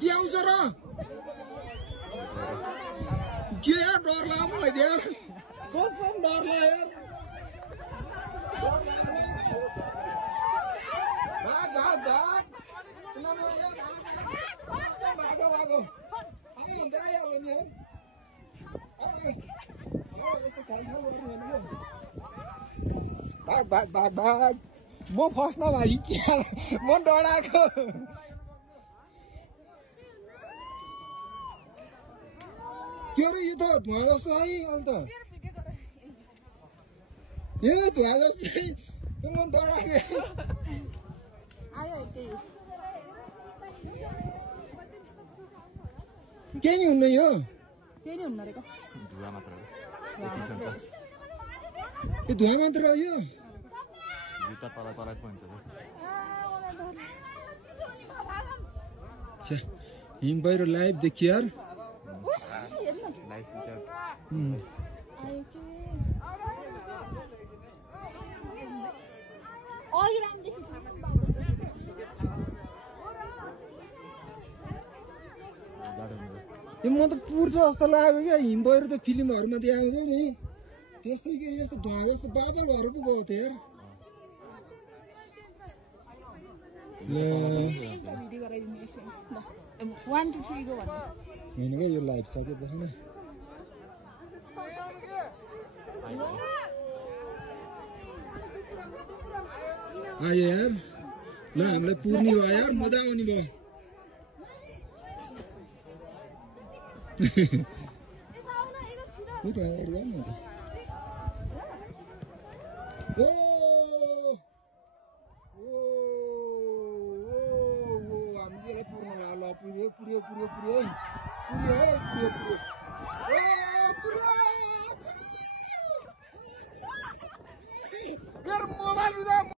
के आउँछ र के यार डर लाग्यो मलाई यार कसम डर लाग्यो यार भाग भाग भागो भागो आयो हुन्छ आइहाल्यो नि भाग भाग भाग भाग म फस्टमा भाइ म डराएको के अरे यो त धुवा जस्तो है अहिले त यो धुवा जस्तै म डराएको केही नि हुन्न यो केही नि हुन्न रे धुवा मात्र हो यो धुवा मात्र हो यो जुत्ता तल तल हुन्छ हिम पहिरो लाइभ देखियो यार यो म त पुर्छ जस्तो लाग्यो क्या हिम पहिरो त फिल्महरूमा देखाउँछ नि त्यस्तै के यस्तो धुवा जस्तो बादल भएर पो गएको थियो यार होइन क्या यो लाइभ सकेपछि नै आयो यार ल हामीलाई पुर्ने भयो यार मजा आउने भयो हामीले पुर्न ल पुर्यो पुर्यो पुर्यो पुर्यो पुर्यो पुर्यो पुर्यो